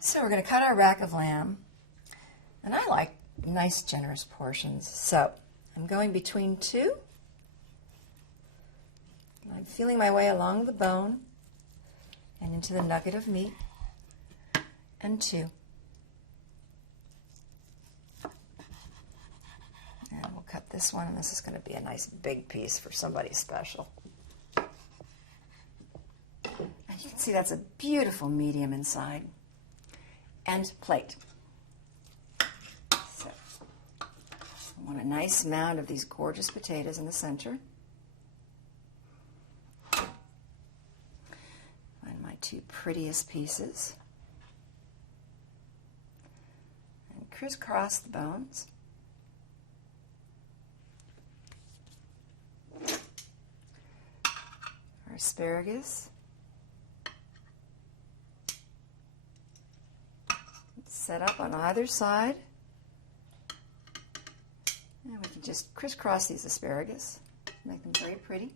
So we're going to cut our rack of lamb, and I like nice generous portions, so I'm going between two. I'm feeling my way along the bone and into the nugget of meat, and two. And we'll cut this one, and this is going to be a nice big piece for somebody special. And you can see that's a beautiful medium inside. And plate. So I want a nice mound of these gorgeous potatoes in the center. Find my two prettiest pieces. And crisscross the bones. Our asparagus. Set up on either side, and we can just crisscross these asparagus, make them very pretty.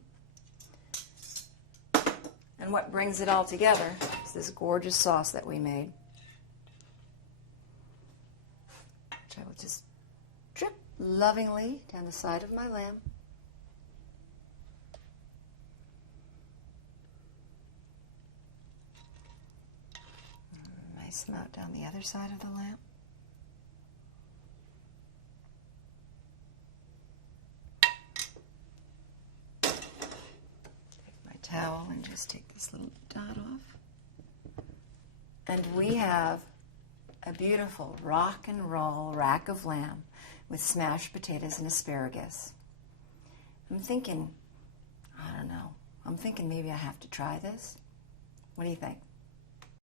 And what brings it all together is this gorgeous sauce that we made, which I will just drip lovingly down the side of my lamb. Nice amount down the other side of the lamb. Take my towel and just take this little dot off. And we have a beautiful rock and roll rack of lamb with smashed potatoes and asparagus. I'm thinking, I don't know, I'm thinking maybe I have to try this. What do you think?